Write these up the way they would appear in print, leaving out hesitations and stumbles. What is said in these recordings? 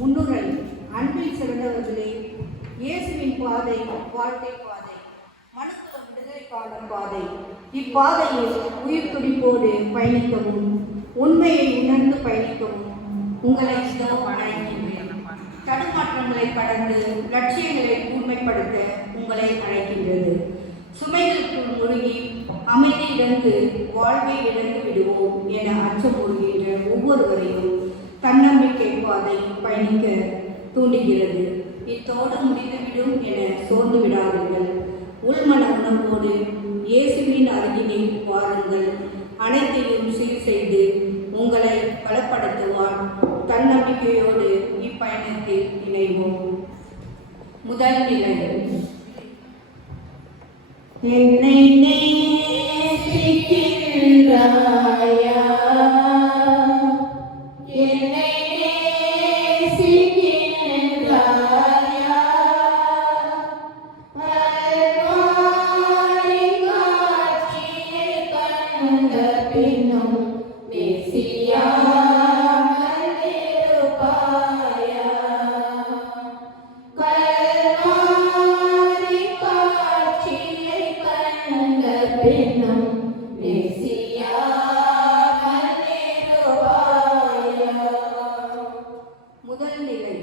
முன்னுரை. அன்பில் சிறந்தவர்களே, இயேசுவின் பாதை வாழ்க்கை பாதை, மனுக்குல விடுதலைக்கான பாதை. இப்பாதையில் உயிர் துடிப்போடு பயணிக்கவும், உண்மையை உணர்ந்து பயணிக்கவும் உங்களை அழைக்கின்றேன். தடுமாற்றங்களை கடந்து லட்சியங்களை கூர்மைப்படுத்த உங்களை அழைக்கின்றது. சுமைகளுக்குள் மூழ்கி அமைதி இழந்து வாழ்வை இழந்து விடுவோம் என அச்சமூறுகின்ற ஒவ்வொருவரையும் தன்னம்பிக்கை பாதை பயணிக்க தூண்டுகிறது. இத்தோடு முடிந்துவிடும் என சோர்ந்து விடாதீர்கள். உள்மன உணர்வோடு இயேசுவின் அருகினை வாருங்கள். அனைத்தையும் சீர் செய்து உங்களை பலப்படுத்துவார். தன்னம்பிக்கையோடு இப்பயணத்தில் இணைவோம். முதல் நிலை. என்னை நேசிக்கின்றாயா, என்னை நேசிக்கின்றாயா, பல்வாரி காட்சியை கண்ட பின்னும் நேசியாமல் இருப்பாயா, கல்வாரி காட்சியை கண்ட பின்னும் நேசியாமல் இருப்பாயா. முதல் நிலை.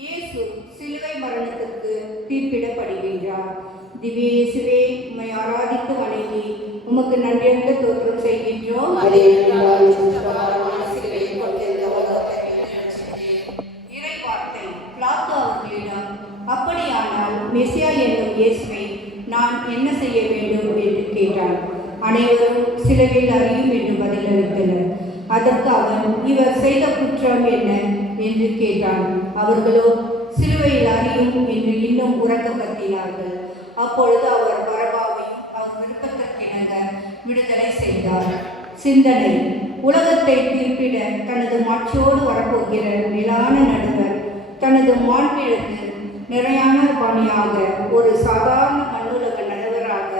இயேசு சிலுவை மரணத்திற்கு தீர்ப்பிடப்படுகின்றார். திவ்ய இயேசுவே, உம்மை ஆராதித்து வணங்கி உமக்கு நன்றியறிந்த தோத்திரம் செய்கின்றோம். இறை வார்த்தை. பிளாத்து அவர்களிடம், அப்படியானால் மெசியா என்னும் இயேசுவை நான் என்ன செய்ய வேண்டும் என்று கேட்டார். அனைவரும் சிலுவையில் அறியும் என்று பதிலளித்தனர். அதற்கு அவன், இவர் செய்த குற்றம் என்ன என்று கேட்டான். அவர்களோ சிலுவையில் அறியும் என்று இன்னும் உரக்க கத்தினார்கள். அப்பொழுது அவர் பரபாவையும் அவர் விருப்பத்திற்கிணங்க விடுதலை செய்தார். சிந்தனை. உலகத்தை தீர்ப்பிட தனது மாட்சியோடு வரப்போகிற மேலான நடுவர் தனது மாண்பிற்கு நிறையான பணியாக ஒரு சாதாரண மண்ணுலக நடுவராக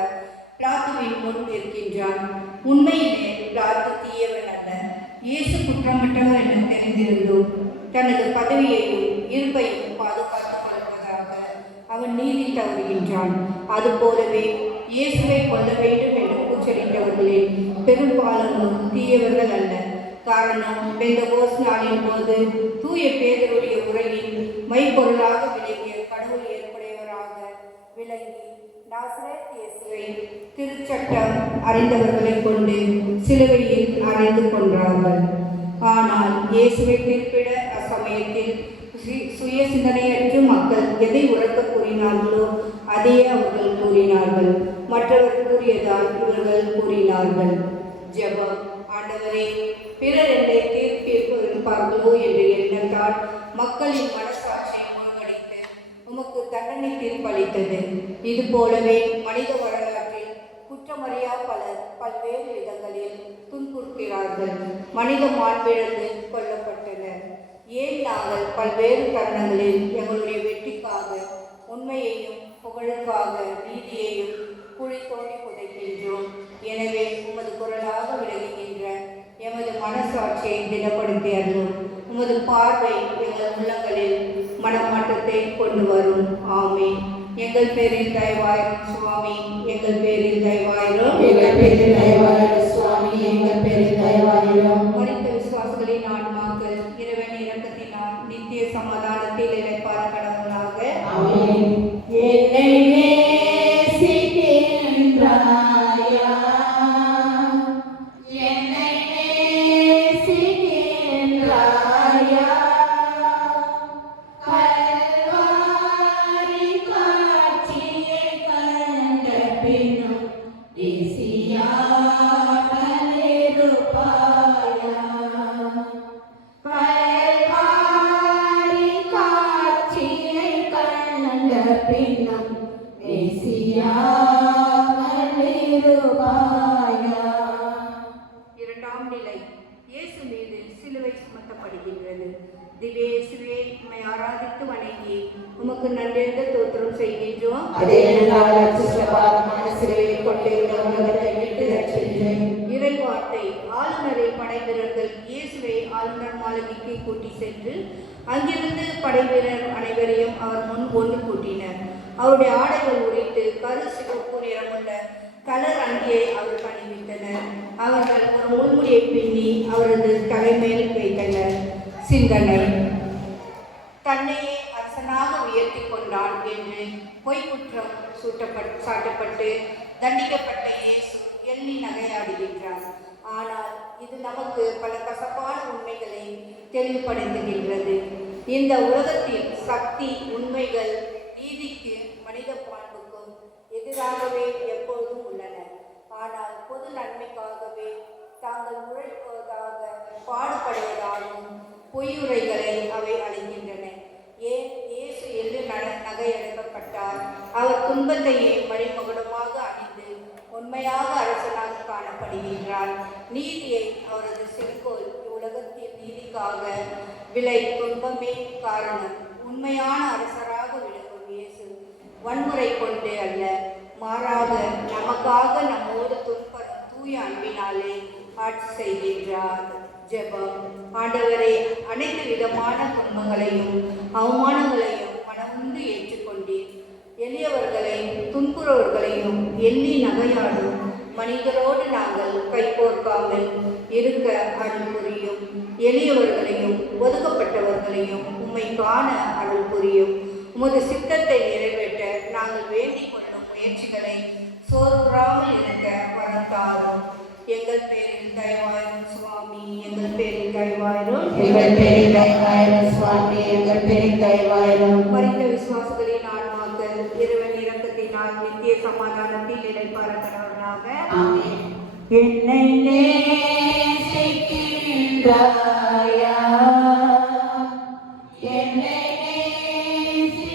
பிளாத்துவின் முன் இருக்கின்றான். உண்மையிலே பிளாத்து தீயவன் அல்ல. இயேசு குற்றமற்றவர் என தெரிந்திருந்தோம் தனது பதவியையும் இருப்பையும் பாதுகாத்துக் கொள்வதாக அவன் நீதி தவறுகின்றான். அதுபோலவே இயேசுவை கொல்ல வேண்டும் என்று கூச்சலிட்டவர்களில் பெரும்பாலும் தீயவர்கள் அல்ல. காரணம், பெந்தகோஸ்து நாளின் போது தூய பேதருடைய உரையில் மைப்பொருளாக விளங்கிய கடவுள் ஏற்புடையவராக விளங்கி நாசரேத் இயேசுவை திருச்சட்டம் அறிந்தவர்களை கொண்டு சிலுவையில் அறைந்து கொன்றார்கள். ஆனால் இயேசுவை தீர்ப்பிட அச்சமயத்தில் சுய சிந்தனையற்ற மக்கள் எதை உரக்க கூறினார்களோ அதே அவர்கள் கூறினார்கள். மற்றவர் கூறியதால் இவர்கள் கூறினார்கள். ஜெபம். ஆண்டவரே, பிறர் என்னை தீர்ப்பிருப்பார்களோ என்ற எண்ணத்தால் மக்களின் மனசாட்சியை மூழ்கடித்து உமக்கு தண்டனை தீர்ப்பளித்தது. இது போலவே மனித வரலாற்றில் குற்றமறியா பலர் பல்வேறு விதங்களில் துன்புறுகிறார்கள். மனித மாண்பிழந்து கொல்லப்பட்டனர். ஏன் நாங்கள் பல்வேறு தருணங்களில் எங்களுடைய வெற்றிக்காக, உண்மையையும் புகழுக்காக நீதியையும் குழி தோண்டி புதைக்கின்றோம்? எனவே உமது குரலாக விளங்குகின்ற எமது மனசாட்சியை திடப்படுத்தியதும் உமது பார்வை எங்கள் உள்ளங்களில் மனமாற்றத்தை கொண்டு வரும். ஆமென். எங்கள் பேரில் தயவாயிரும் சுவாமி, எங்கள் பேரில் தயவாயிரும், எங்கள் பேரில் தயவாயிரும் சுவாமி, எங்கள் பேரில் தயவாயிரும். மரித்த விசுவாசிகளின் ஆன்மாக்கள் இறைவன் இரக்கத்தினால் நித்திய சமாதானத்தில் இளைப்பாற கடவுளாக. ஆமென். என்னை நேசிக்கின்றாயா, என்னை நேசிக்கின்றாயா, கல்வாரி காட்சியை கண்ட பின்னும் நேசியாமல் இருப்பாயா, கல்வாரி காட்சியை கண்ட பின்னும் நேசியாமல் இருப்பாயா. இரண்டாம் நிலை. இயேசு மீது சிலுவை சுமத்தப்படுகின்றது. திவ்ய இயேசுவே, உம்மை ஆராதித்து வணங்கி உமக்கு நன்றியறிந்த தோத்திரம் செய்கின்றோம். இறை வார்த்தை. மாலை ஆளுநரின் படைவீரர்கள் இயேசுவை ஆளுநர் மாளிகைக்கு கூட்டி சென்று அங்கிருந்து படைவீரர் அனைவரையும் அவர் முன் ஒன்று கூட்டினர். அவருடைய ஆடைகள் உரித்து கரு சிவப்பு நிறமுள்ள கலர் அங்கியை அவர் அணிவித்தனர். அவர்கள் ஒரு முள்முடியை பின்னி அவரது தலைமையில் வைத்தனர். சிந்தனை: தன்னையே அரசனாக உயர்த்தி கொண்டான் என்று பொய் குற்றம் சாட்டப்பட்டு தண்டிக்கப்பட்ட இயேசு எள்ளி நகையாடுகின்றார். ஆனால் இது நமக்கு பல கசப்பான உண்மைகளை தெளிவுபடுத்துகின்றது. இந்த உலகத்தில் சக்தி, உண்மைகள், நீதிக்கு, மனித பண்புக்கும் எதிராகவே எப்பொழுதும் உள்ளன. ஆனால் பொது நன்மைக்காகவே தாங்கள் உழைப்பதாக பாடுபடுவதாகவும் பொய்யுரைகளை அவை அளிக்கின்றன. ஏன் இயேசு எள்ளு நகையெடுக்கப்பட்டார்? அவர் துன்பத்தையே மறைமுகமாக அணிந்து உண்மையாக அரசனாக காணப்படுகின்றார். நீதியை அவரது செங்கோல் உலகத்தின் நீதிக்காக விலை துன்பமே காரணம். உண்மையான அரசராக விளங்கும் இயேசு வன்முறை கொண்டு அல்ல, மாறாக நமக்காக நம்மோடு துன்பம் தூய அன்பினாலே ஆட்சி செய்கின்றார். ஜெபம்: ஆண்டவரே, அனைத்து விதமான துன்பங்களையும் அவமானங்களையும் மனமுண்டு ஏற்றுக்கொண்டீர். எளியவர்களையும் துன்புறவர்களையும் எள்ளி நகையாடும் மனிதரோடு நாங்கள் கைகோர்க்காமல் இருக்க அருள் புரியும். எளியவர்களையும் ஒதுக்கப்பட்டவர்களையும் உம்மை காண அருள் புரியும். உமது சித்தத்தை நிறைவேற்ற நாங்கள் வேண்டிக் கொள்ளும் முயற்சிகளை சோர்வுறாமல் இருக்க வரத்தாரும். எங்கள் பேரில் தயவாயிரும் சுவாமி, எங்கள் பேரில் தயவாயிரும், எங்கள் பேரில் தயவாயிரும் சுவாமி, எங்கள் பேரில் தயவாயிரும். மரித்த விசுவாசிகளின் ஆன்மாக்கள் இறைவன் இரக்கத்தினால் நித்திய சமாதானத்தில் இடைப்பாரப்படுவதாக. ஆமென். என்னை நேசிக்கின்றாயா? என்னை நேசிக்கின்றாயா?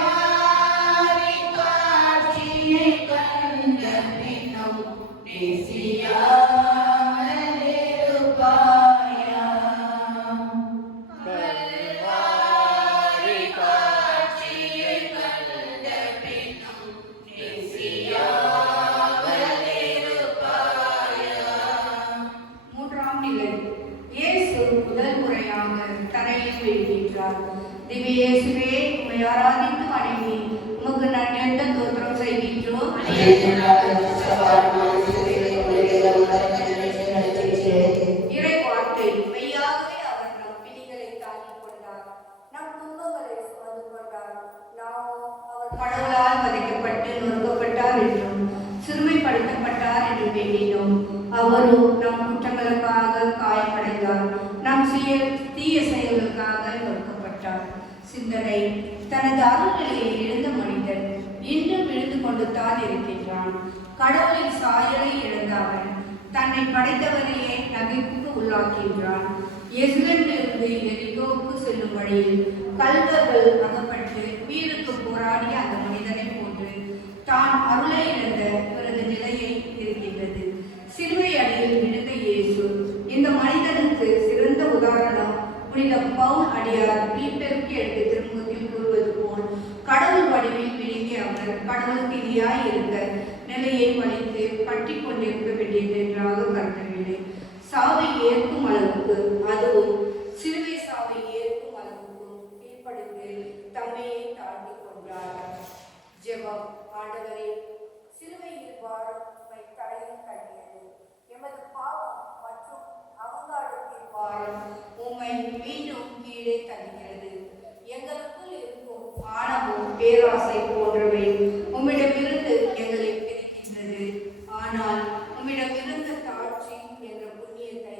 கல்வாரி காட்சியை கண்ட பின்னும் நேசியாமல் இருப்பாயா? கல்வாரி காட்சியை கண்ட பின்னும் நேசியாமல் இருப்பாயா? மூன்றாம் நிலை. இயேசு முதல் முறையாக தரையில் வீழ்கின்றார். திவ்ய இயேசுவே, உம்மை ஆராதித்து வணங்கி உமக்கு நன்றென்ற தோத்திரம் செய்கின்றோம். இறை வார்த்தை மெய்யாகவே அவர் நம் பிணிகளை தாங்கிக் கொண்டார், நம் துன்பங்களை சுமந்து கொண்டார். நாமும் அவர் கடவுளால் வதைக்கப்பட்டு நொறுக்கப்பட்டார் என்றும் சிறுமைப்படுத்தப்பட்டார் என்று வேண்டினோம். அவரும் நம் குற்றங்களுக்காக காயமடைந்தார், நம் தீய செயல்களுக்காக நொறுக்கப்பட்டார். சிந்தனை: தனது அருள்நிலையை இழந்த மனிதன் இன்னும் விழுந்து கொண்டு தான் இருக்கின்றான். கடவுளின் சாயலை இழந்த அவன் தன்னை படைத்தவரையே நகைப்புக்கு உள்ளாக்கின்றான். எஸ்ரேலிலிருந்து எரிகோவுக்கு செல்லும் வழியில் கல்வர்கள் அகப்பட்டு வீருக்கு போராடிய அந்த மனிதனை போன்று தான் அருளை இழந்த பிறகு நிலையை இருக்கின்றது. சிலுவை அடியில் விழுந்த இயேசு இந்த மனிதனுக்கு சிறந்த உதாரணம். புனித பவுல் அடியார் மீட்பெருக்கு எடுத்து திருமுகத்தில் கூறுவது போல், கடவுள் வடிவில் விழுங்கிய அவர் கடவுளுக்கு இணையாய் இருந்த நிலையை வலித்து பற்றி கொண்டிருக்க வேண்டியது என்றாக கருதவில்லை. சாவை ஏற்கும் அளவுக்கு, அதுவும் சிலுவை சாவை ஏற்கும் அளவுக்கும் கீழ்ப்படிந்து தம்மையை தாழ்த்தி கொண்டார். ஜெபம்: ஆண்டவரே, சிலுவையில் வாழும் தரையில் கட்டியது எமது பாவம் மற்றும் அவங்காரத்தில் வாழும் உம்மை மீண்டும் கீழே தள்ளுகிறது. எங்களுக்குள் இருக்கும் ஆணவம், பேராசை போன்றவை உம்மிடமிருந்து எங்களை பிரிக்கின்றது. ஆனால் உம்மிடமிருந்த தாட்சி என்ற புண்ணியத்தை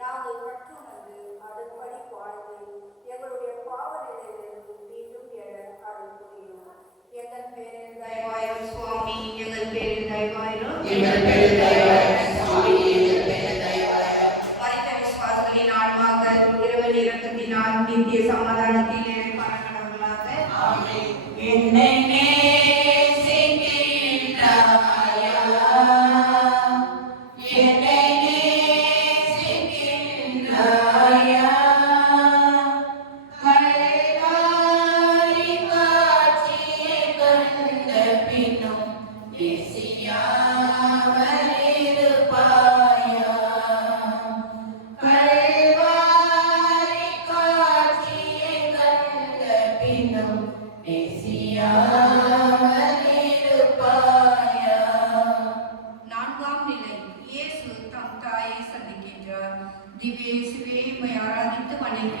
நாங்கள் கற்றுணர்ந்து அதன்படி வாழ்ந்து எங்களுடைய பாவ நிலையிலிருந்து மீண்டும் எழ அருள் புரியும். எங்கள் பேரில் தயவாயிரும் சுவாமி, எங்கள் பேரில் தயவாயிரும், எங்கள் பேரில் தயவாயிரும் சுவாமி, எங்கள் பேரில் தயவாயிரும். மரித்த விசுவாசிகளின் ஆன்மாக்கள் இறைவன் இரக்கத்தினால் நித்திய சமாதானத்தில் இறைப்பாரப்படுவதாக. ஆமென். என்னை நேசிக்கின்றாயா? என்னை நேசிக்கின்றாயா? கல்வாரி காட்சியை கண்ட பின்னும்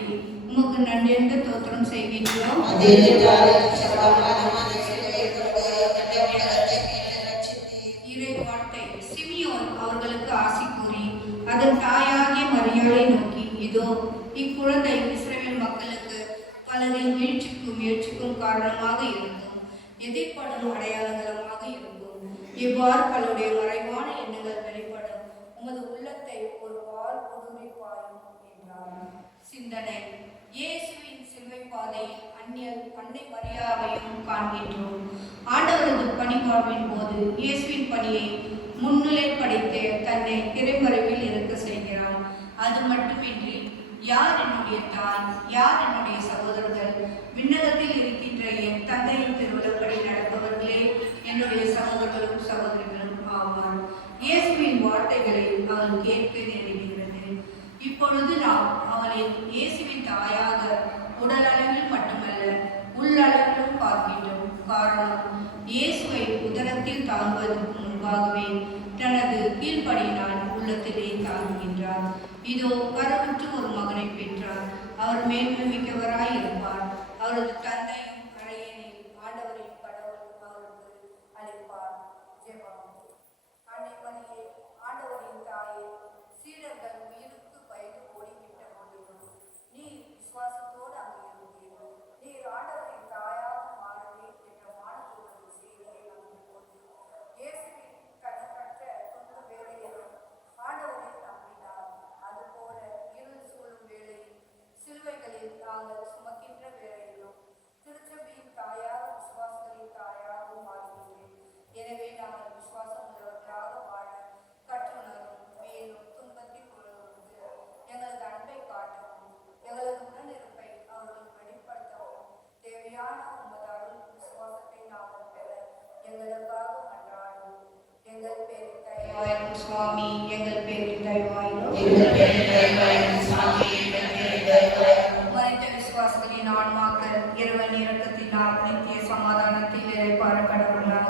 சொல்லி உமக்கு நன்றென்று தோத்திரம் செய்கின்றோம். இறை வார்த்தை. சிமியோன் அவர்களுக்கு ஆசி கூறி அதன் தாயாகிய மரியாதை நோக்கி, இதோ இக்குழந்தை இஸ்ரவேல் மக்களுக்கு பலரின் வீழ்ச்சிக்கும் முயற்சிக்கும் காரணமாக இருக்கும், எதிர்ப்படும் அடையாளங்களமாக இருக்கும். இவ்வாறு பலருடைய மறைவான எண்ணங்கள் வெளிப்படும். உமது உள்ளத்தை ஒரு வாள் ஊடுருவி பாயும் என்றார். சிந்தனை. இயேசுவின் சிலுவை பாதையில் அன்னை மரியாவையும் காண்கின்றோம். ஆண்டவரது பணிவாழ்வின் போது இயேசுவின் பணியை முன்னிலைப்படுத்தி தன்னை திரைமறைவில் இருக்க செய்கிறார். அது மட்டுமின்றி, யார் என்னுடைய தாய், யார் என்னுடைய சகோதரர்கள், விண்ணகத்தில் இருக்கின்ற என் தந்தையின் திருவிழப்படி நடப்பவர்களே என்னுடைய சகோதரர்களும் சகோதரிகளும் ஆவார். இயேசுவின் வார்த்தைகளை அவள் கேட்க நேரிடுகிறது. இப்பொழுது நாம் அவளை இயேசுவின் தாயாக உடல் அளவில் மட்டுமல்ல உள்ளளவிலும் பார்க்கின்றோம். காரணம், இயேசுவை உதரத்தில் தாங்குவதற்கு முன்பாகவே தனது கீழ்ப்படியினால் உள்ளத்திலே தாங்குகின்றார். இதோ கருவுற்று ஒரு மகனை பெற்றார். அவர் மேன்மை மிக்கவராய் இருப்பார். அவரது தந்தையும் அரையனில் ஆண்டவரின் கடவுள் அவருக்கு அளிப்பார். ஜெபம். அன்னை மரியே, ஆண்டவரின் தாயே, சீடர்கள் உயிருக்கு பயந்து ஓடிவிட்ட போதிலும் நீர் விசுவாசத்தோடு அங்கு இருந்தீர்கள். நீர் ஆண்டவரின் தாயாக மாறவே என்ற மாணவர்களின் செய்தியை நம்பிக் கொண்டு இயேசுவின் தனிப்பட்ட துன்ப வேளையிலும் ஆண்டவரை நம்பினார். அதுபோல இருள் சூழும் வேளையில், சிலுவைகளில் நாங்கள் சுமக்கின்ற வேளையிலும் திருச்சபையின் தாயாக, விசுவாசங்களின் தாயாகவும் மாறுகின்றேன். எனவே நாங்கள் விசுவாசம் உள்ளவர்களாக வாழ கற்றுணரும். மேலும் துன்பத்தில் உள்ளவர்களுக்கு எங்களது அன்பை காட்டவும், எங்களது உடனிருப்பை அவர்களுக்கு வெளிப்படுத்தவும் தேவையான உமது அருள் விசுவாசத்தை நாங்கள் பெற எங்களுக்காக மன்றாடும். எங்கள் பேரில் தயவாயிரும் சுவாமி, எங்கள் பேரில் தயவாயிரும். மரித்த விசுவாசங்களின் ஆன்மாக்கள் இறைவன் இரக்கத்தினால் நித்திய சமாதானத்தில் இறைப்பார கடவுளாக.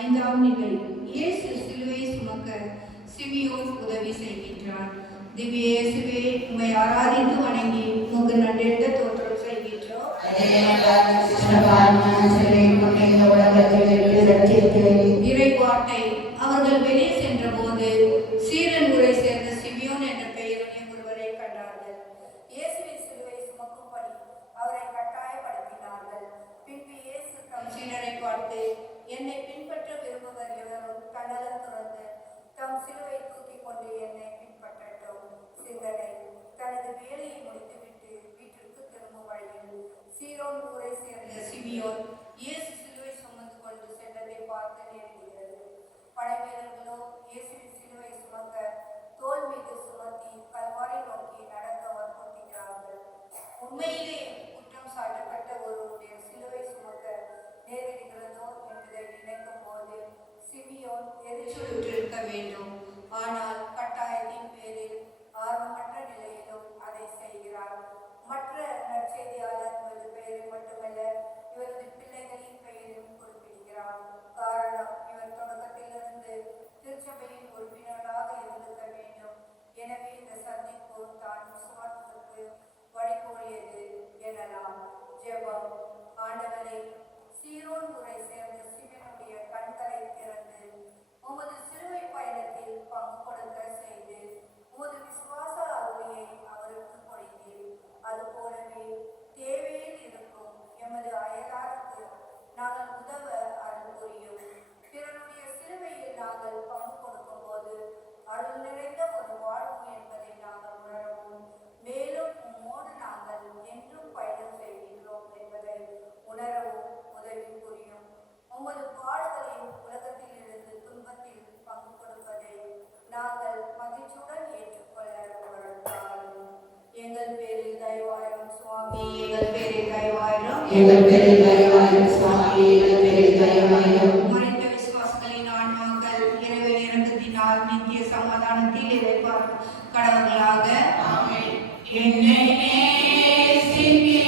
ஐந்தாம் நிலை. இயேசு சிலுவை சுமக்க சிமியோன் உதவி செய்கின்றார். திவ்ய இயேசுவே, உம்மை ஆராதித்து வணங்கி உமக்கு நன்றென்ற தோற்றம் செய்கின்றோம். இறை வார்த்தை. அவர்கள் வெளியே சென்ற போது சீரன் ஊரை சேர்ந்த சிமியோன் என்ற பெயருடைய ஒருவரை கண்டார்கள். இயேசுவின் சிலுவை சுமக்கும்படி அவரை கட்டாயப்படுத்தினார்கள். பின்பு இயேசு தம் சீடரை பார்த்து, என்னை பின்பற்ற விரும்புவர் எவரும் தன்னலம் துறந்து தம் சிலுவை தூக்கி கொண்டு என்னை பின்பற்றட்டும். சிந்தனை. தனது வேலையை முடித்துவிட்டு வீட்டிற்கு திரும்பும் வழியில் சீரோன் ஊரை சேர்ந்த சிமியோன் இயேசு சிலுவை சுமந்து கொண்டு சென்றதை பார்த்து நேரிடுகிறது. படைவீரர்களோ இயேசுவின் சிலுவை சுமக்க தோல் மீது சுமத்தி கல்வாரி நோக்கி நடக்க வற்புறுத்துகிறார்கள். உண்மையிலே குற்றம் சாட்டப்பட்ட ஒருவருடைய சிலுவை சுமக்க நேரிடுகிறதோ என்பதை நினைக்கும் போது சிமியோன் எரிச்சலுற்றிருக்க வேண்டும். ஆனால் கட்டாயத்தின் பேரில் ஆர்வமற்ற நிலையிலும் அதை செய்கிறார். மற்ற நற்செய்தியாளர் இவரது பெயரை மட்டுமல்ல, இவரது பிள்ளைகளின் பெயரையும் குறிப்பிடுகிறார். காரணம், இவர் தொடக்கத்திலிருந்து திருச்சபையின் உறுப்பினராக இருந்திருக்க வேண்டும். எனவே இந்த சந்திப்பு தான் விசுவாசத்துக்கு வழிகோலியது எனலாம். ஜெபம். ஆண்டவரே, சீரோன் ஊரை சேர்ந்த சிமியோனுடைய கண்களை திறந்து உமது சிலுவை பயணத்தில் பங்கு கொடுக்க செய்து உமது விசுவாச அருளியை அவருக்கு பொழிந்தீர். அதுபோலவே தேவையில் இருக்கும் எமது அயலாருக்கு நாங்கள் உதவ அருள் புரியும். பிறருடைய சிலுவையில் நாங்கள் பங்கு கொடுக்கும் போது அருள் நிறைந்த ஒரு வாழ்வு என்பதை நாங்கள் உணரவும், மேலும் உம்மோடு நாங்கள் என்றும் பயணம் செய்கின்றோம் என்பதை உணரவும் உதவி புரியும். உமது பாடுகளின் உலகத்தில் இருந்து துன்பத்தில் பங்கு கொடுப்பதை தயவாயிரும். எங்கள் பேரில் தயவாயிரும் சுவாமி, எங்கள் பேரில் தயவாயிரும். மரித்த விசுவாசிகளின் ஆன்மாக்கள் இறைவன் இரக்கத்தினால் நித்திய சமாதானத்தில் இறைப்பார் கடவுள்களாக. ஆமென். என்னை நேசிக்கின்றாயா,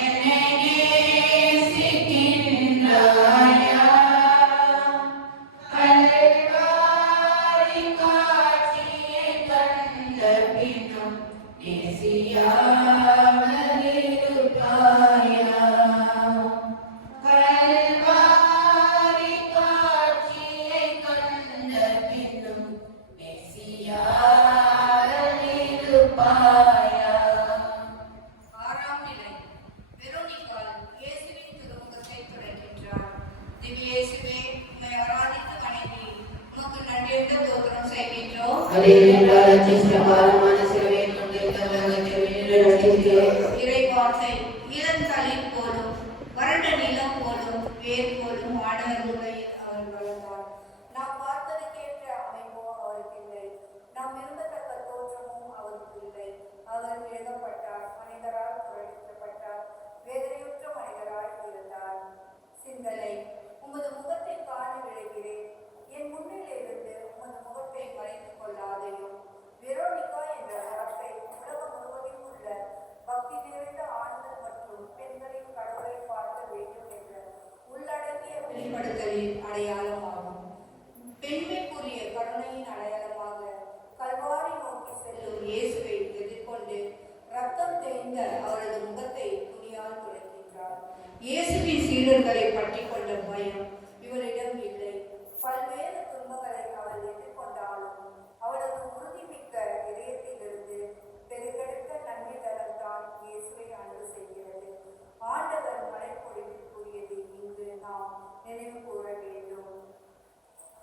என்னை நேசிக்கின்றாயா, கல்வாரி காட்சியை கண்ட பின்னும் நேசியாமல் இருப்பாயா, கல்வாரி காட்சியை கண்ட பின்னும் நேசியாமல் இருப்பாயா. ஆறாம் நிலை. வெரோனிகாள் இயேசுவின் திருமுகத்தை துடைக்கின்றார். திவ்ய இயேசுவே, உம்மை ஆராதித்து வணங்கி உமக்கு நன்றியுள்ள தோத்திரம் செய்கின்றோம். இறை வார்த்தை இளந்தளிர் போலும் வறண்ட நிலம் போலும் வேர் போலும் ஆடவர் முறையில் அவர் வளர்ந்தார். நாம் பார்த்ததுக்கேற்ற அமைப்போ அவருக்கு இல்லை, நாம் விரும்பத்தக்க தோற்றமும் அவருக்கு இல்லை. அவர் எழுதப்பட்டார், மனிதரால் புரளிக்கப்பட்டார், வேதனையுற்ற மனிதராய் இருந்தார். சிந்தனை. உமது முகத்தை காண விழைகிறேன், என் முன்னிலிருந்து உமது முகத்தை மறைத்துக் கொள்ளாதையும். வெரோனிகா என்ற வார்த்தை உலகம் முழுவதும் உள்ள பக்தி நிறைந்த ஆண்கள் மற்றும் பெண்களின் கடவுளை பார்க்க வேண்டும் என்ற உள்ளடங்கிய வெளிப்படுத்தலின் அடையாளமாகும். பெண்மைக்குரிய கருணையின் அடையாளமாக கல்வாரி நோக்கி செல்லும் இயேசுவை எதிர்கொண்டு ரத்தம் தேய்ந்த அவரது முகத்தை துணியால் துடைக்கின்றார். இயேசுவின் சீடர்களை பற்றி கொண்ட பயம் இவரிடம் இல்லை. பல்வேறு துன்பங்களை அவள் எதிர்கொண்டாலும் அவளது உறுதிமிக்க இதயத்திலிருந்து பெருகெடுத்த நன்மை தரத்தான் இயேசுவை அன்பு செய்கிறது. ஆண்டவர் மலைப்பொழிவில் கூறியதை இங்கு நாம் நினைவு கூற வேண்டும்.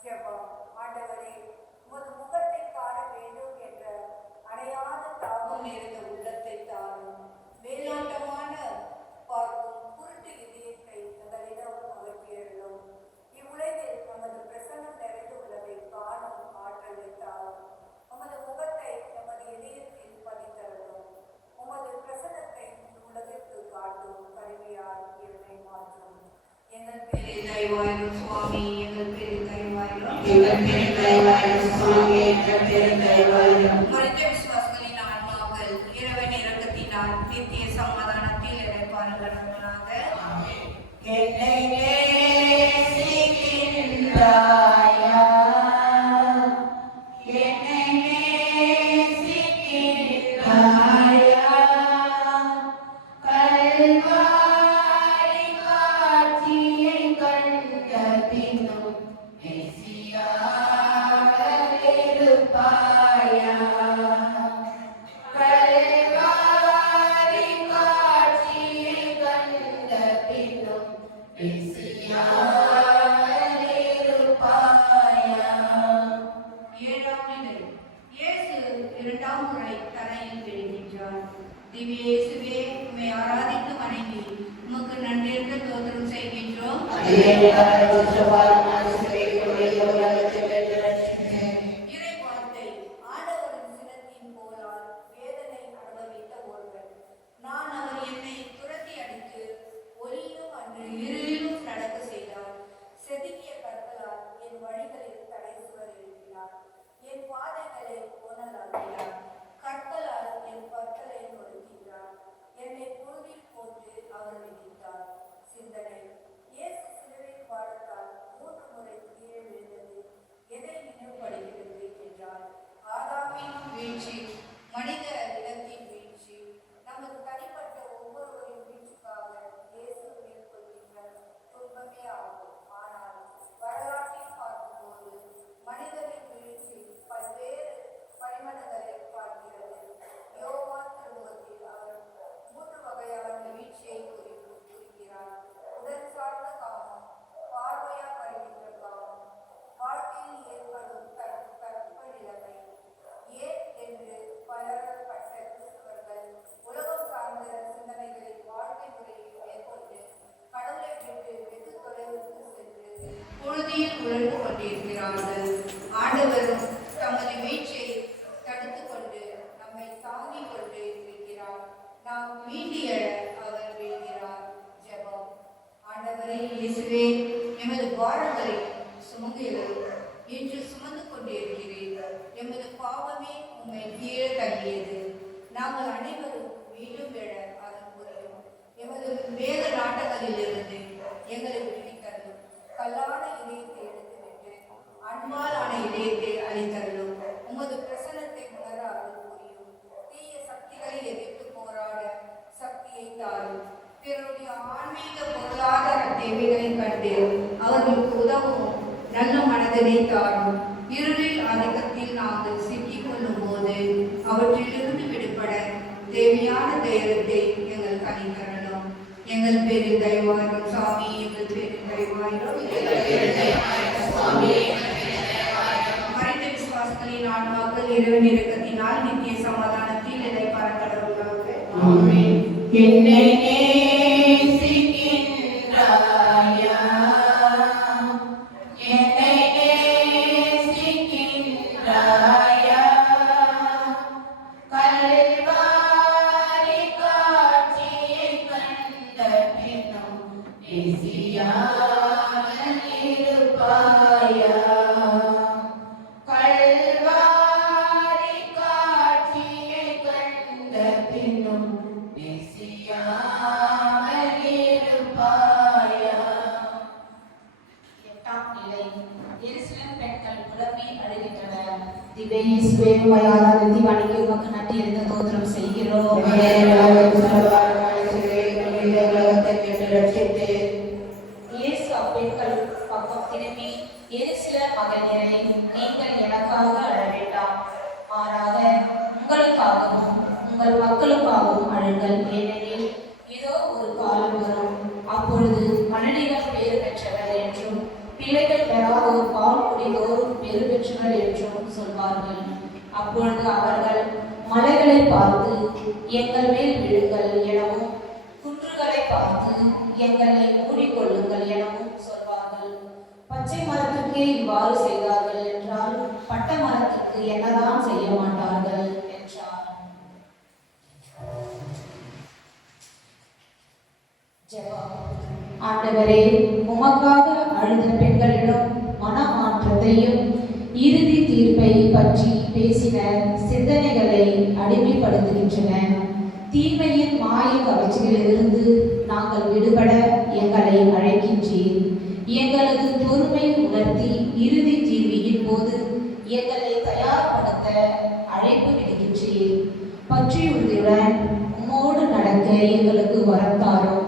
ஜெபம். ஆண்டவரே, உமது முகத்தை காண வேண்டும் என்ற அணையாத தாகம் நிறைந்த உள்ளத்தை தாரும். மேலோட்டமான பார்க்கும் குருட்டு இதயத்தை எங்களிடம் அகற்றியருளும். இவ்வுலகில் நமது பிரசன்னம் நிறைந்துள்ளதை காணும் ஆற்றலை தாரும். உமது முகத்தை நமது இதயத்தில் பதித்தருளும். உமது பிரசன்னத்தை உலகிற்கு காட்டும் கருவியால் என்னை மாற்றும். எங்கள் பேரில் தயவாயிரும் சுவாமி, எங்கள் பேரில் தயவாயிரும். எங்கள் பேரில் தயவாயிரும் சுவாமி, எங்கள் பேரில் தயவாயிரும். மரித்த விசுவாசிகளின் ஆன்மாக்கள் இறைவன் இரக்கத்தினால் நித்திய சமாதானத்தில் இறைப்பார்களாக. ஆமென். என்னை நேசிக்கின்றாயா, என்னை நேசிக்கின்றாயா, கல்வாரி காட்சியை கண்ட பின்னும் நேசியாமல் இருப்பாயா, கல்வாரி காட்சியை கண்ட பின்னும் நேசியாமல் இருப்பாயா. ஏழாம் நிலை. இயேசு இரண்டாம் முறை தரையில் விழுகின்றார். திவ்ய இயேசுவே, உம்மை ஆராதித்து வணங்கி உமக்கு நன்றியுள்ள தோத்திரம் செய்கின்றோம். இறை வார்த்தை ஆண்டவரின் சினத்தின் போலால் வேதனை அனுபவித்த ஒருவன். நான் அவர் என்னை துரத்தி அடித்து ஒளியிலும் அன்று இருளிலும் நடக்க செய்தார். செதுக்கிய கற்களால் என் வழிகளில் தடை சுவர் எழுப்பினார். என் பாதைகளை கோணலாக்கினார். கற்களால் என் பற்களை நொறுக்கின்றார். என்னை புழுதில் போட்டு அவர் மிதித்தார். சிந்தனை. இயேசு சிலுவை பாடத்தால் 3 முறை நாங்கள் அனைவரும் மீண்டும் பெற அதன் புரியும். எமது வேத நாட்டங்களிலிருந்து எங்களை விடுவித்தருளும். கல்லான இதயத்தை எடுத்துவிட்டு அன்பாலான இதயத்தை அளித்தருளும். உமது பிரசனத்தை உணர அருள் புரியும். தீய சக்திகளை எதிர்த்து போராட சக்தியை தாரும். பிறருடைய ஆன்மீக பொருளாதார தேவைகளை கண்டு அவர்களுக்கு உதவும் நல்ல மனதினை தாரும். இருளில் ஆதிக்கத்தில் நாங்கள் சிக்கிக் கொள்ளும் போது அவற்றிலிருந்து விடுபட தேவையான தைரியத்தை எங்கள் கணித்தரணும். எங்கள் பேரில் தயவாயிரும் சாமி, எங்கள் பேரில் தயவாயிரும். மறைந்த விசுவாசங்களின் ஆன்மாக்கள் இறைவன் இரக்கத்தினால் நித்திய சமாதானத்தில் இதை பரக்கடவுளாக. என்னை நேசிக்கின்றாயா? என்னை நேசிக்கின்றாயா? கல்வாரி காட்சியைக் கண்ட பின்னும் நேசியாமல் இருப்பாயா? கல்வாரி காட்சியைக் கண்ட பின்னும் நேசியாமல் இருப்பாயா? எட்டாம் நிலை. எருசலேம் பெண்கள் புலம்பி அழுகின்றனர். திவ்ய இயேசுவே, உம்மை ஆராதித்து வணங்கி உமக்கு நன்றி அறிந்த தோத்திரம் செய்கிறோம். இயேசு அப்பெண்கள் பக்கம் திரும்பி, எருசலேம் மகளிரே, நீங்கள் எனக்காக அழ வேண்டாம், மாறாக உங்களுக்காகவும் உங்கள் மக்களுக்காகவும் அழுங்கள். ஏனெனில் இதோ ஒரு காலம் வரும், அப்பொழுது மனைவிகள் பேறு பெற்றவர் என்றும் பிள்ளைகள் பெறாதோர் பால் குடித்தோரும் பேறு பெற்றவர் என்றும் சொல்வார்கள். அப்பொழுது அவர்கள் மலைகளை பார்த்து எங்கள் மேல் விழுங்கள் எனவும், குன்றுகளை பார்த்து எங்களை மூடிக்கொள்ளுங்கள் எனவும் சொல்வார்கள். பச்சை மரத்துக்கே இவ்வாறு செய்தார்கள் என்றால் பட்ட மரத்துக்கு என்னதான் செய்ய மாட்டார்கள் என்றார். ஜெபம். ஆண்டவரே, உமக்காக அழுத பெண்களிடம் மனமாற்றத்தையும் இறுதி தீர்ப்பை பற்றி பேசின சிந்தனைகளை அடிமைப்படுத்துகின்றன. தீமையின் மாய கவர்ச்சிகளிலிருந்து நாங்கள் விடுபட எங்களை அழைக்கின்றீர். எங்களது பொறுமை உணர்த்தி இறுதி தீர்வியின் போது எங்களை தயார்படுத்த அழைப்பு விடுகின்றீர். பற்றியுறுதியுடன் உம்மோடு நடக்க எங்களுக்கு வரம் தாரும்.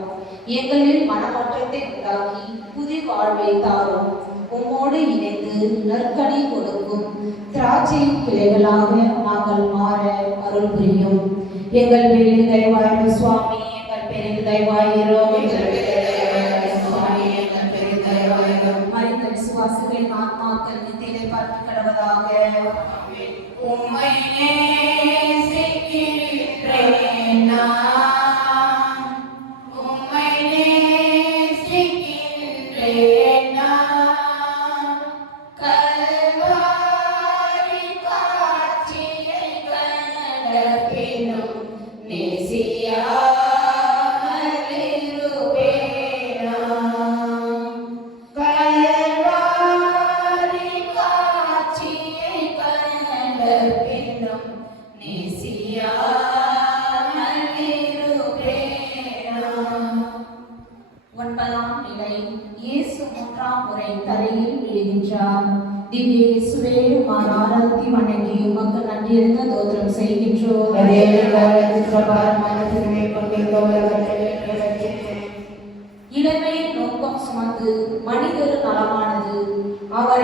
எங்களில் மனமாற்றத்தை உண்டாக்கி புதிய வாழ்வை தாரும். உம்மோடு இணைந்து நற்கனி கொடுக்கும் திராட்சை கிளைகளாக நாங்கள் மாற அருள் புரியும். எங்கள் பேரில் தயவாயிரும் சுவாமி, எங்கள் பேரில் தயவாயிரும். மறைந்த விசுவாசிகளின் ஆத்மாக்கள் நித்திரை பார்த்து கடவதாக. உம்மை நேசிக்கின்றேன் நான், உம்மை நேசிக்கின்றேன் நான். கல்வாரி காட்சியைக் கண்ட பின்னும் நேசியாமல் இருப்பேனா? கல்வாரி காட்சியைக் கண்ட பின்னும் நேசியாமல் இருப்பேனா? ஒன்பதாம் நிலை. இயேசு மூன்றாம் முறை தரையில் விழுகின்றார். திவ்ய இயேசுவே, உம்மால் ஆராதித்து வணங்கி உமக்கு நன்றி அறிந்த தோத்திரம் செய்கின்றோம். இளமையின் நோக்கம் சுமந்து மனிதர் நலமானது, அதை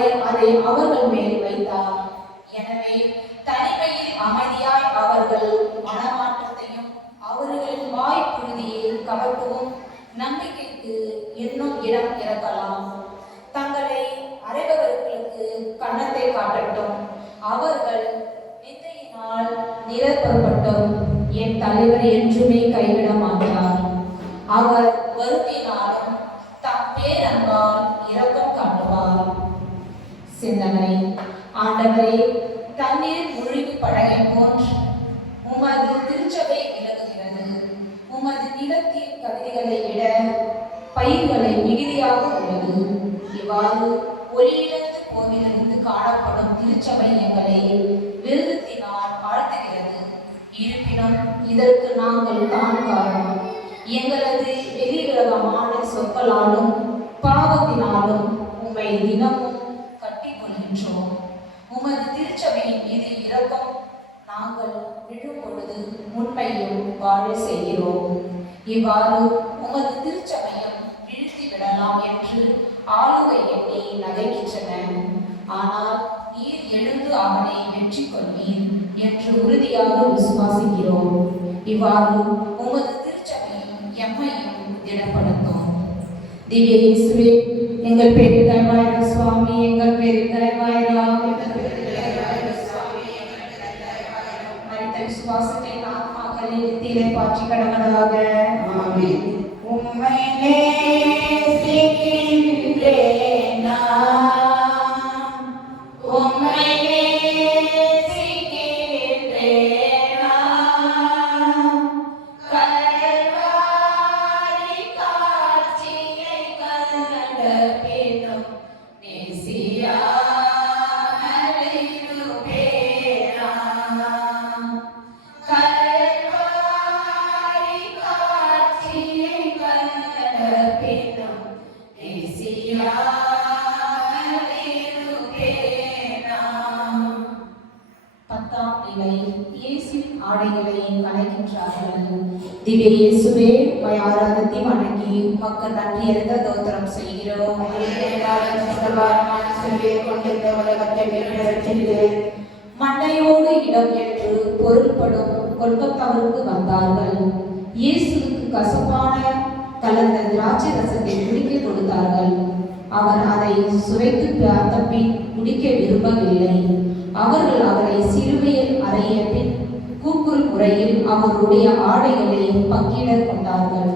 அவர்கள் மேல் வைத்தார். எனவே தனிமையில் அமைதியாய் அவர்கள் மனமாற்றத்தையும் அவர்களின் வாய் புழுதியை கவர்க்கவும் நம்பிக்கைக்கு இன்னும் இடம் இறக்கலாம். தங்களை அறைபவர்களுக்கு கன்னத்தை காட்டட்டும். அவர்கள் நிந்தையினால் நிரப்பப்பட்டும் என் தலைவர் என்றுமே கைவிட மாட்டார். அவர் வருத்தினாலும் தம் பேரன்பால் இரக்கம் காட்டுவார். சிந்தனை. ஆண்டவரே, தண்ணீர் மூழ்கி படகை போன்று உமது திருச்சபை விலகுகிறது. உமது நிலத்தின் கவிதைகளை விட பயிர்களை மிகுதியாக உள்ளது. இவ்வாறு ஒளியிழந்து போதிலிருந்து காணப்படும் திருச்சபை எங்களை விருதத்தினால் ஆழ்த்துகிறது. இருப்பினும் இதற்கு நாங்கள் தான் காரணம். எங்களது வெளிவிரகமான சொற்களாலும் பாவத்தினாலும் உம்மை தினமும் கட்டிக் கொள்கின்றோம். உமது திருச்சபையின் மீது இரக்கம் நாங்கள் விழும் பொழுது உண்மையும் வாழ செய்கிறோம். இவ்வாறு உமது திருச்சபையும் வீழ்த்தி விடலாம் என்று ஆளுகை எண்ணி நகைக்கின்றன. ஆனால் நீர் எழுந்து அவனை வெற்றி கொள்வீர் என்று உறுதியாக விசுவாசிக்கிறோம். இவ்வாறு உமது திருச்சபையும் எம்மையும் திடப்படுத்தும். திவ்ய இயேசுவே, எங்கள் பேரில் தயவாயிரா சுவாமி, எங்கள் பேரில் தயவாயிரா. மரித்த விசுவாசத்தை ஆத்மாக்களை நித்தியிலே பாற்றி கடவுளாக. ஆமென். உம்மை நேசிக்கின்றேன் நான். உம்மை நேசிக்கின்றேன் நான். கல்வாரி காட்சியை கண்ட பின்னும் நேசியாமல் இருப்பேன் நான். கல்வாரி காட்சியை கண்ட பின்னும் நேசியாமல் இருப்பேன் நான். 10ஆம் நிலை. இயேசுவின் ஆடைகளை கலைக்கின்றார்கள். திவ்ய இயேசுவே, உம்மை ஆராதித்து வணங்கி உமக்கு நன்றி அறிந்த தோத்திரம் செய்கிறோம். மண்டையோடு இடம் என்று பொருள்படும் கொல்கத்தாவிற்கு வந்தார்கள். இயேசுவுக்கு கசப்பான கலந்த திராட்சை ரசத்தை குடிக்க கொடுத்தார்கள். அவர் அதை சுவைத்து பார்த்த பின் குடிக்க விரும்பவில்லை. அவர்கள் அவரை சிலுவையில் அறைய பின் கூக்குரல் முறையில் அவருடைய ஆடைகளை பங்கிட கொண்டார்கள்.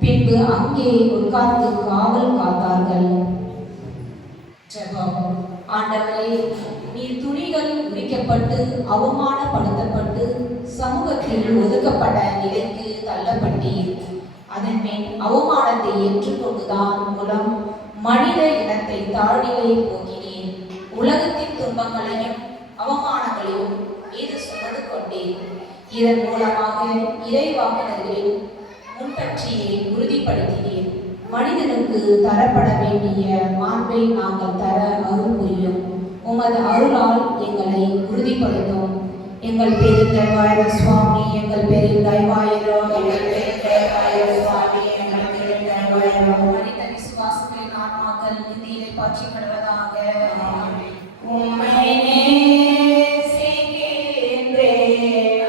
பின்பு அங்கே உட்கார்ந்து காவல் காத்தார்கள். ஜெபம். ஆண்டவரே, நீர் துணிகள் உரிக்கப்பட்டு அவமானப்படுத்தப்பட்டு சமூகத்தில் ஒதுக்கப்பட்ட நிலைக்கு தள்ளப்பட்டீர். அதன் மேல் அவமானத்தை ஏற்றுக்கொண்டுதான் மூலம் மனித இனத்தை தாழ்நிலை போக்கினீர். உலகத்தின் துன்பங்களையும் அவமானங்களையும் மீது சுமந்து கொண்டீர். இதன் மூலமாக இறைவாக்கினர்களின் முன்பற்றியை உறுதிப்படுத்தினீர். மனிதனுக்கு தரப்பட வேண்டிய மாண்பை நாங்கள் தர அருள் புரியும். உமது அருளால் எங்களை உறுதிப்படுத்தும். எங்கள் பேரில் தயவாயிர சுவாமி, எங்கள் பேரில் தயவாயிரோ, எங்கள் பேரில் தயவாயிர சுவாமி, எங்கள் பேரில் தயவாயிரோ. மனித விசுவாசங்களின் ஆன்மாக்கள் நிதியிலே பாற்றி கடவதாக. உம்மை நேசிக்கின்றேன்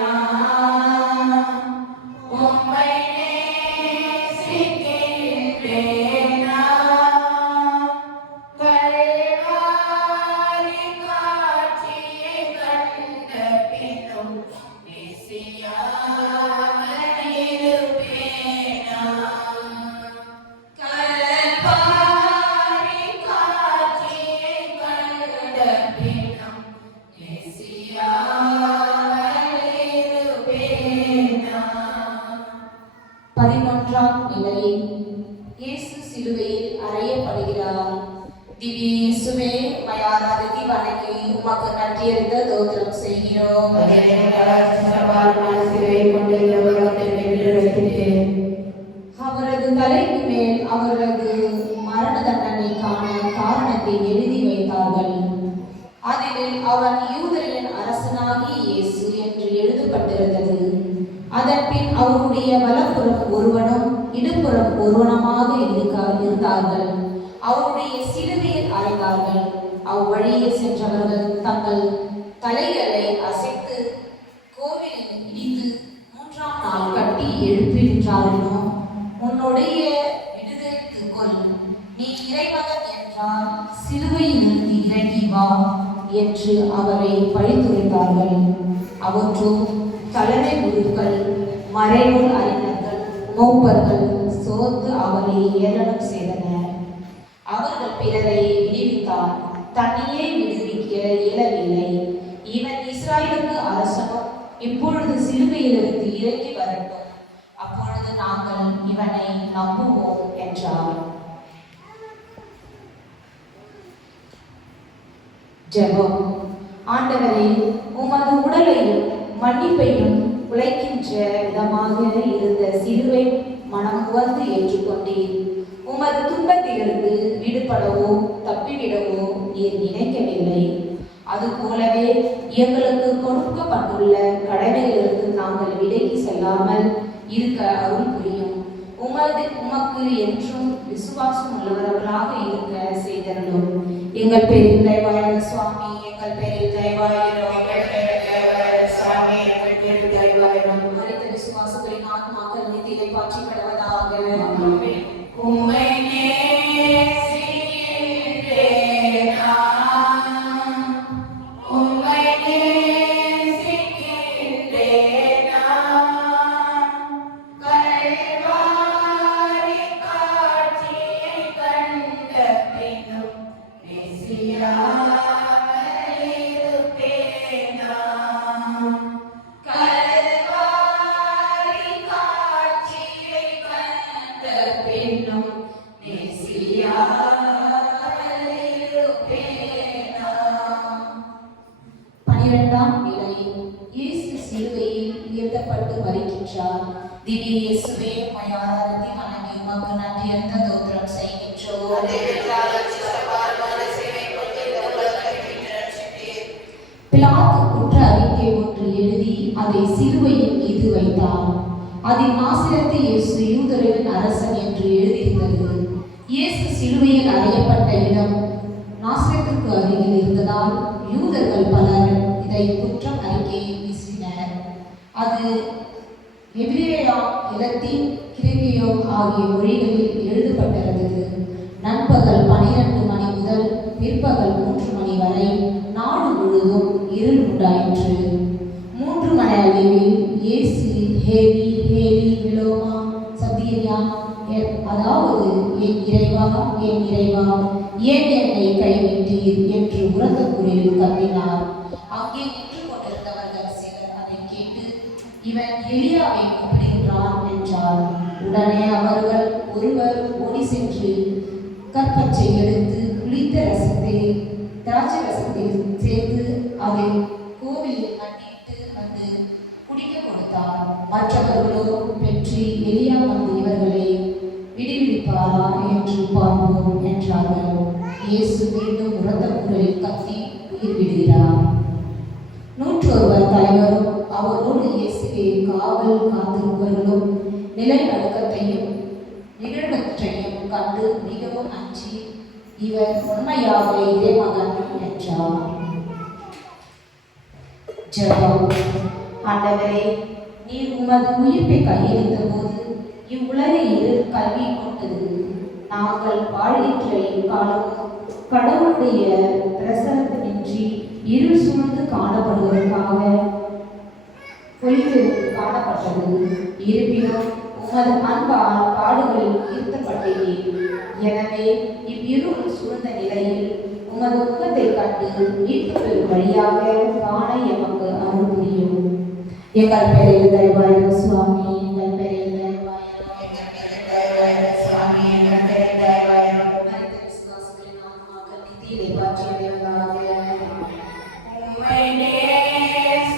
நான். உம்மை நேசிக்கின்றேன் நான். கல்வாரி காட்சியை கண்ட பின்னும் நேசியாமல் இருப்பேன் நான். கல்வாரி காட்சியை கண்ட பின்னும் நேசியாமல் இருப்பேன் நான். 11ஆம் நிலை. இயேசு சிலுவையில் அறையப்படுகிறார். திவ்ய இயேசுவே, உம்மை ஆராதித்து வணங்கி உமக்கு நன்றி அறிந்த தோத்திரம் செய்கிறோம். அவரது தலைக்கு மேல் அவரது மரண தண்டனைக்கான காரணத்தை எழுதி வைத்தார்கள். அதில் அவன் யூதரின் அரசனாகி இயேசு என்று எழுதப்பட்டிருந்தது. அதன்பின் அவருடைய வலப்புறம் ஒருவனும் இடப்புறம் ஒருவனுமாக இருந்தார்கள். அவருடைய சிலுவையில் அறைந்தார்கள். அவ்வழியே சென்றவர்கள் தங்கள் தலைகளை அசைத்து கோவிலில் இடித்து 3ஆம் நாள் கட்டி எழுப்புகின்றார்களோ, உன்னுடைய விடுதலைக்கு கொள், நீ இறைமகன் என்றால் சிலுவையிலிருந்து இறங்கி வா என்று அவரை பழித்துரைத்தார்கள். அவற்றோ தலைமை குருக்கள், மறைநூல் அறிஞர்கள், மூப்பர்கள் சோர்ந்து அவரை ஏளனம் செய்தனர். அவர்கள் பிறரை விடுவித்தார், தன்னையே விடுவிக்க இயலவில்லை. இவன் இஸ்ராயலுக்கு அரசனும், இப்பொழுது சிலுவையிலிருந்து இறங்கி வரட்டும், அப்பொழுது நாங்கள் இவனை நம்புவோம் என்றார். ஜெபம். ஆண்டவரே, உமது உடலையும் மன்னிப்பையும் உழைக்கின்ற விதமாக இருந்த சிலுவை மனம் உவந்து ஏற்றுக்கொண்டீர். உமது துன்பத்திலிருந்து விடுபடவோ தப்பிவிடவோ நீர் நினைக்கவில்லை. அதுபோலவே எங்களுக்கு கொடுக்கப்பட்டுள்ள கடமையிலிருந்து நாங்கள் விலகி செல்லாமல் இருக்க அருள் புரியும். உமக்கு என்றும் விசுவாசம் உள்ளவர்களாக இருக்க செய்தருளும். எங்கள் பேரில் தயவாயிர சுவாமி, எங்கள் பேரில் தயவாயிரம், எங்கள் பேரில் தயவாயிர சுவாமி, எங்கள் பேரில் தயவாயிரம். மரித்த விசுவாசங்களின் ஆத்மாக்கள் நித்திரை பாற்றிப்படுவதாக. உம்மை திவ்ய இயேசுவே, உம்மை ஆராதித்து வணங்கி உமக்கு நன்றி அறிந்த தோத்திரம் செய்கின்றோம். பிலாத்து குற்ற அறிக்கை ஒன்று எழுதி அதை சிலுவையின் மீது வைத்தார். அதில் நாசரேத்து இயேசு யூதரின் அரசன் என்று எழுதியிருந்தது. இயேசு சிலுவையில் அறையப்பட்ட இடம் நாசரேத்துக்கு அருகில் இருந்ததால் யூதர்கள் பலர் இதை குற்றம் அறிக்கை வீசினர். அது எபிரேயா, இலத்தீன், கிரேக்கியோ ஆகிய மொழிகளில் எழுதப்பட்டிருந்தது. நண்பகல் 12 மணி முதல் பிற்பகல் 3 மணி வரை நாடு முழுவதும் இருள் உண்டாயிற்று. 3 மணி அளவில் இயேசு ஹேலி ஹேலி விலோமா சபீரியா, அதாவது என் இறைவா என் இறைவா ஏன் என்னை கைவிட்டீர் என்று உரத்த குரலில் கத்தினார். அங்கே நின்று கொண்டிருந்தவர்கள் சிலர் அதை கேட்டு இவன் எலியாவை கூப்பிடுகிறான் என்றார். உடனே அவர்கள் ஒருவர் ஓடி சென்று கற்பச்சை எடுத்து புளித்த ரசத்தை திராட்சை ரசத்தில் சேர்த்து அதை கோவிலில் மண்டிட்டு வந்து குடிக்க கொடுத்தார். மற்றவர்களோ பெற்றி எலியா வந்து இவர்களை விடுவிப்பாரா என்று பார்ப்போம் என்றார்கள். இயேசு மீண்டும் உரத்த குரலில் கத்தி உயிர் விடுகிறார். 101 தலைவரும் அவரோடு இயேசுவை காவல் காத்திருப்பவர்களும் நிலநடுக்கத்தையும் நிகழ்வற்றையும் கண்டு மிகவும் அஞ்சி இவர் உண்மையாக இறைமகன் என்றார். ஜெபம். ஆண்டவரே, நீர் உமது உயிர்ப்பை கையெழுந்த போது இவ்வுலகில் கல்வி கொண்டது. நாங்கள் வாழ்கின்ற இக்காலமும் கடவுளுடைய பிரசனத்தினின்றி இருள் சூழ்ந்து காணப்படுவதற்காக பொலிவு காணப்பட்டது. இருப்பினும் உமது அன்பால் பாடுகளில் ஈர்த்தப்பட்டேன். எனவே இவ்விருள் சூழ்ந்த நிலையில் உமது முகத்தை கண்டு மீட்பு பெறும் வழியாக காண எமக்கு அருள் புரியும். எங்கள் பெயரில் தயவாயிரம் சுவாமி, எங்கள் பெயரில் தயவாயிரம், எங்கள் பெயரில் தயவாயிரம் சுவாமி, எங்கள் பெயரில் தயவாயிரம். மரித்த விசுவாசங்களின் ஆன்மாக்கள் நித்தியிலே பாற்றி அடைவதாக. உம்மை நேசிக்கின்றேன்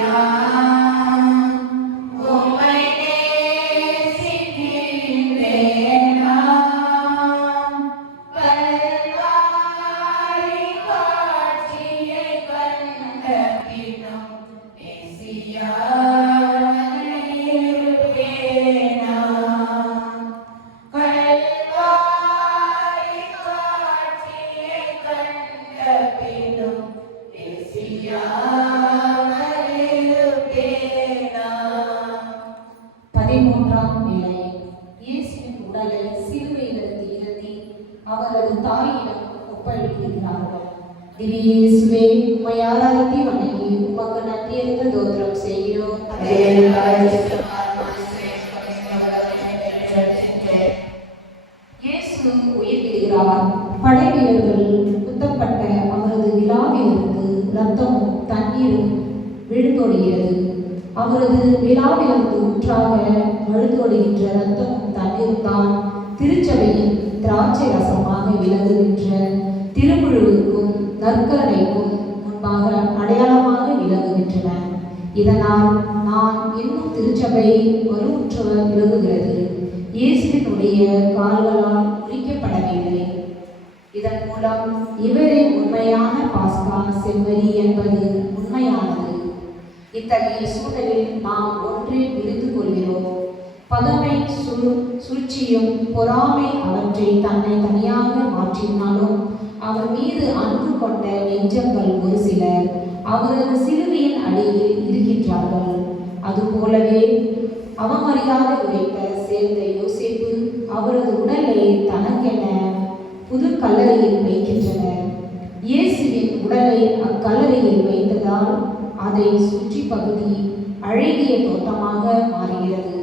நான், உம்மை நேசிக்கின்றேன் நான். கல்வாரி காட்சியை கண்ட பின்னும் நேசியாமல் இருப்பேன் நான். கல்வாரி காட்சியை கண்ட பின்னும் நேசியாமல் இருப்பேன் நான். 13ஆம் நிலை. இயேசுவின் உடலை சிலுவையிலிருந்து இறந்தி அவரது தாயிடம் ஒப்படைக்கிறார்கள். திவ்ய இயேசுவே, உம்மை ஆராதித்து வணங்கி உமக்கு நன்றி அறிந்த தோத்திரம் செய்கிறோம். இயேசு உயிர் விடுகிறார். படை வீரர்கள் குத்தப்பட்ட அவரது விழாவிலிருந்து இரத்தமும் தண்ணீரும் விழுந்தோடுகிறது. அவரது விழாவிலிருந்து ஊற்றாக வழுந்தோடுகின்ற இரத்தமும் தண்ணீரும் தான் திருச்சபையின் திராட்சை ரசமாக விளங்குகின்ற திருமுழுவுக்கும் நற்கரணைக்கும் முன்பாக அடையாளமாக விளங்குகின்றன. இதனால் நான் இன்னும் திருச்சபை வலுவுற்று விலகுகிறது. இயேசுவினுடைய கால்களால் குறிக்கப்படவில்லை. இதன் மூலம் இவரே உண்மையான பாஸ்கா செம்மறி என்பது உண்மையானது. இத்தகைய சூழலில் நாம் ஒன்றே புரிந்து கொள்கிறோம். பகைமை, சூழ்ச்சியும் பொறாமை அவற்றை தன்னை தனியாக மாற்றினாலும் அவர் மீது அன்பு கொண்ட நெஞ்சங்கள் ஒரு சிலர் அவரது சிலுவையின் அடியில் இருக்கின்றார்கள். அதுபோலவே அவமரியாதை உரைத்த சேர்ந்த யோசேப்பு அவரது உடலை தனக்கென புது கல்லறையில் வைக்கின்றனர். இயேசுவின் உடலை அக்கல்லறையில் வைத்ததால் அதை சுற்றி பகுதி அழகிய தோட்டமாக மாறுகிறது.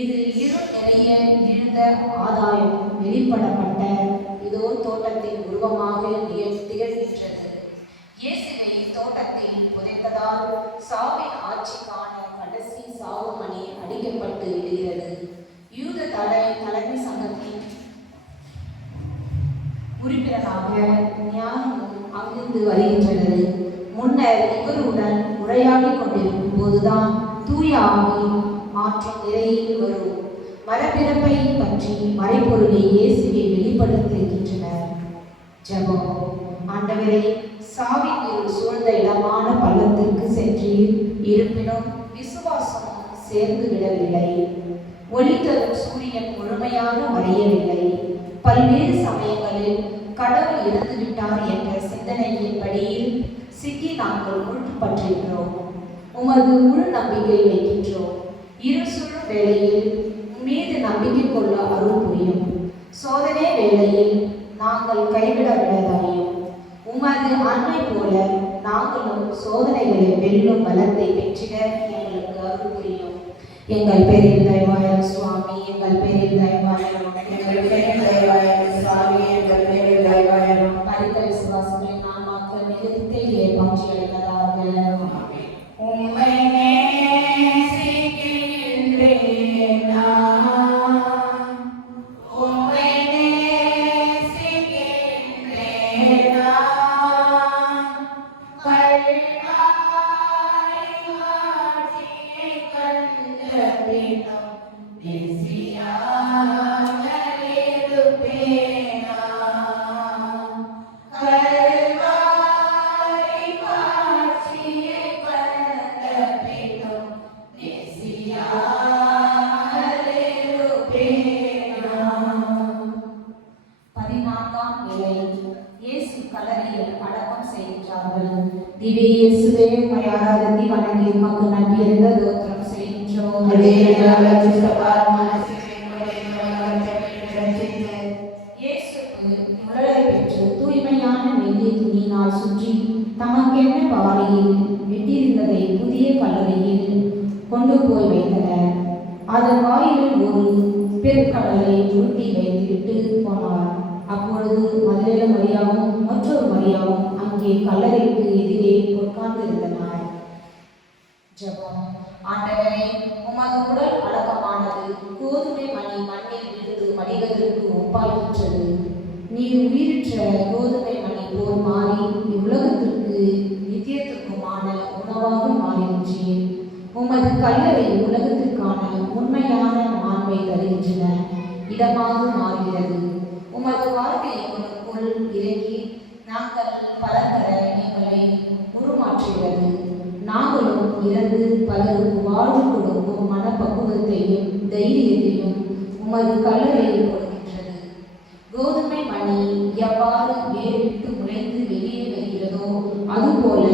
இது இருள் நிறைய இருந்த ஆதாயம் வெளிப்படப்பட்ட இதோ தோட்டத்தின் உருவமாக திகழ்கின்றது. இயேசுவை தோட்டத்தில் புதைத்ததால் சாவின் ஆட்சிக்கான கடைசி சாவு மணி அடிக்கப்பட்டு விடுகிறது. யூத தலைமை சங்கத்தின் உறுப்பினராக ஞானமும் அங்கிருந்து வருகின்றனர். முன்னர் இவருடன் உரையாடி கொண்டிருக்கும் போதுதான் தூய ஆவி மாற்றும் நிலையில் வரும் மரப்பிறப்பை பற்றி மறைபொருளை இயேசுவை வெளிப்படுத்துகின்றனர். ஜெபம். ஆண்டவரே, சாவின் இருள் சூழ்ந்த இடமான பள்ளத்திற்கு சென்று இருப்பினும் விசுவாசம் சேர்ந்து விடவில்லை. ஒளி தரும் சூரியன் முழுமையாக மறையவில்லை. பல்வேறு சமயங்களில் கடவுள் இறந்துவிட்டார் என்ற சிந்தனையின் படியில் சிக்கி நாங்கள் முழுப்பற்றிருக்கிறோம். உமது முழு நம்பிக்கை வைக்கின்றோம். இரு சுழும் வேளையில் மீது நம்பிக்கை கொள்ள அருள் புரியும். சோதனை வேளையில் நாங்கள் கைவிடவிடாதையும் உமது அன்னை போல நாங்களும் சோதனைகளை வெல்லும் பலத்தை பெற்றிட எங்களுக்கு அருள் புரியும். எங்கள் பேரில் தயவாயிரம் சுவாமி, எங்கள் பேரில் தயவாயிரம், எங்கள் பேரில் தயவாயிரம் சுவாமி, எங்கள் பேரில் தயவாயிரம். மரித்த விசுவாசங்களை நான் மக்கள் நிலைத்தே மாற்றி அடைவதாக. உம்மை நேசிக்கின்றேன் நான், உம்மை நேசிக்கின்றேன் நான். கல்வாரி காட்சியை கண்ட பின்னும் நேசியாக இருப்பேன் நான். கல்வாரி காட்சியை கண்ட பின்னும் நேசியாக இருப்பேன் நான். 14ஆம் நிலை. இயேசு கல்லறையில் அடக்கம் செய்கின்றார்கள். திவ்ய இயேசுவே, உம்மை ஆராதித்து வணங்கி உமக்கு நன்றி அறிந்த தோத்திரம் செய்கின்றோம். இயேசுக்கு உடலை பெற்று தூய்மையான மெல்லிய துணியினால் சுற்றி தமக்கென்ன பாறையில் வெட்டியிருந்ததை புதிய கல்லறையில் கொண்டு போய் வைத்தனர். அதன் வாயிலில் ஒரு பெருக்கடலை உருட்டி வைத்துவிட்டு போனார். அப்பொழுது மதுரை மரியாவும் மற்றொரு மரியாவும் அங்கே கல்லறைக்கு எதிரே உட்கார்ந்திருந்தனர். ஜெபம். ஆண்டவரே, உமது உடல் அடக்கமானது கோதுமை மணி மண்ணில் விழுந்து மடிவதற்கு ஒப்பாகின்றது. நீர் உயிரிற்ற கோதுமை மணி போல் மாறி இவ்வுலகத்திற்கு நித்தியத்திற்குமான உணவாக மாறுகின்றேன். உமது கல்லறை உலகத்திற்கான உண்மையான மாண்பை தருகின்றன இடமாக மாறுகிறது. உமது வார்த்தை எங்களுக்குள் இறங்கி நாங்கள் பலதர எங்களை உருமாற்றுகிறது. நாங்களும் இறந்து பலருக்கு வாழ்வு கொடுக்கும் மனப்பக்குவத்தையும் தைரியத்தையும் உமது கல்லறையில் கொடுக்கின்றது. கோதுமை மணி எவ்வாறு வேர்விட்டு முளைந்து வெளியே வருகிறதோ அதுபோல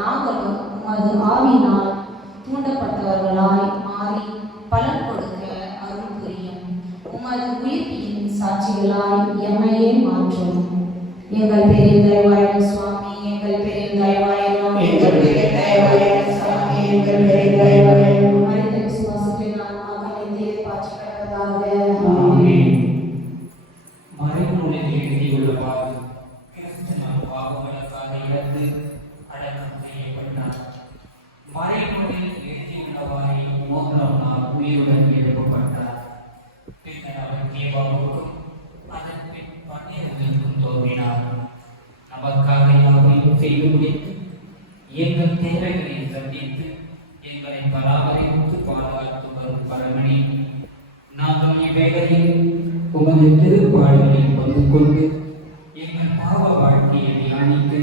நாங்களும் உமது ஆவினால் தூண்டப்பட்டவர்களாய் மாறி பலன் கொடுக்க அருள் புரியும். உமது உயிர்ப்பின் சாட்சிகளாய் எம்மையே மாற்றும். எங்கள் பேரில் தயவாயிரம் சுவாமி, எங்கள் பேரில் தயவாயிரம், எங்கள் பேரில் தயவாயிரம் சுவாமி, எங்கள் பேரில் தயவாயிரம். மனித விசுவாசத்தை நான் மகனை பாற்றி கிடப்பதாக. மறைநூலில் எழுதியுள்ளவாறு கிறிஸ்தவர் பாவங்களுக்காக இறந்து அடக்கம் செய்யப்பட்டார். மறைநூலில் எழுதியுள்ளவாறு 3ஆம் நாள் உயிருடன் எழுப்பப்பட்டார். பின்னர் அவர் கேபாவுக்கும் அதன் பின் பன்னிரவிற்கும் தோன்றினார். நமக்காக யாவையும் செய்து முடித்து எங்கள் தேவைகளை சந்தித்து அதை பராமரித்து பாதுகாத்து வரும் பரமணி, நாங்கள் இவ்வேளையில் உமது திருப்பாடுகளில் பங்கு கொண்டு எங்கள் பாவ வாழ்க்கையை தியானித்து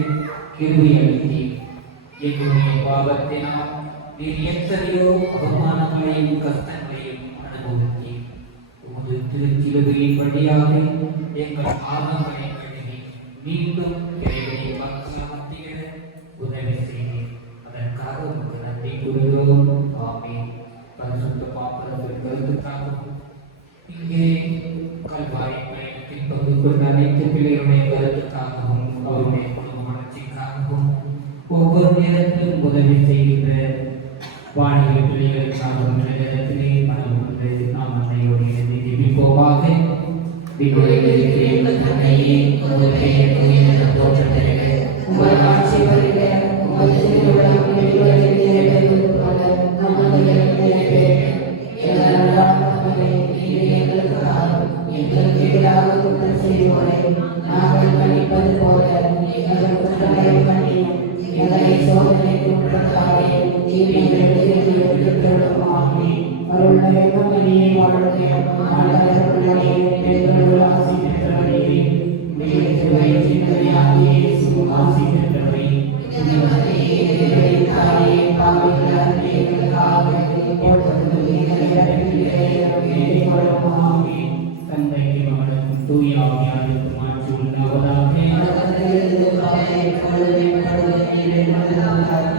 கிருபை அளித்தீர். எங்களுடைய பாவத்தினால் நீர் எத்தனையோ அவமானங்களையும் கஷ்டங்களையும் அனுபவித்தீர். உமது திருச்சிலுவையின் வழியாக எங்கள் ஆன்மாவை கழுவி மீண்டும் இறைவனை மக்கள் மத்தியிட உதவி செய்தீர். அதற்காக உமக்கு நன்றி கூறுகிறோம். ஆமென். பரிசுத்த பாத்திரத்தின் கருத்துக்காகவும் இங்கே கல்வாரி பயணத்தில் பங்கு கொண்ட அனைத்து பிள்ளைகளுடைய கருத்துக்காகவும் அவருடைய குடும்ப வளர்ச்சிக்காகவும் ஒவ்வொரு நேரத்திலும் உதவி செய்கின்ற வாணிக பிள்ளைகளுக்காகவும் நேரத்திலே மனம் கொண்டு நாம் அன்னையோடு இணைந்து ஜெபிப்போமாக. எங்கள் தந்தையே, உமது பெயர் தூயதென போற்றப் பெறுக. உமது ஆட்சி வருக. உமது திருவுளம் விண்ணுலகில் நிறைவேறுவது போல மண்ணுலகிலும் நிறைவேறுக. எங்கள் அன்றாட உணவை இன்று எங்களுக்கு தாரும். எங்களுக்கு எதிராக குற்றம் செய்வோரை நாங்கள் மன்னிப்பது போல எங்கள் குற்றங்களை மன்னியும். எங்களை சோதனைக்கு உட்படுத்தாதேயும் தீமைகளிலிருந்து விடுவித்தருளும். ஆமென். அருள்நிறை மரியே, வாழ்க. ஆண்டவர் உம்முடனே, பெண்களுள் ஆசி பெற்றவரே, உம்முடைய வயிற்றின் கனியாகிய இயேசுவும் ஆசி பெற்றவரே. தாயே, பாவிகளாகிய எங்களுக்காக இப்பொழுதும் எங்கள் இறப்பிலே வேண்டிக் கொள்ளும். ஆமென். தந்தைக்கு மகனுக்கும் தூய ஆவியாருக்கும் ஆட்சி உண்டாவதாக. இப்பொழுதும் எப்பொழுதும் எப்பொழுதும்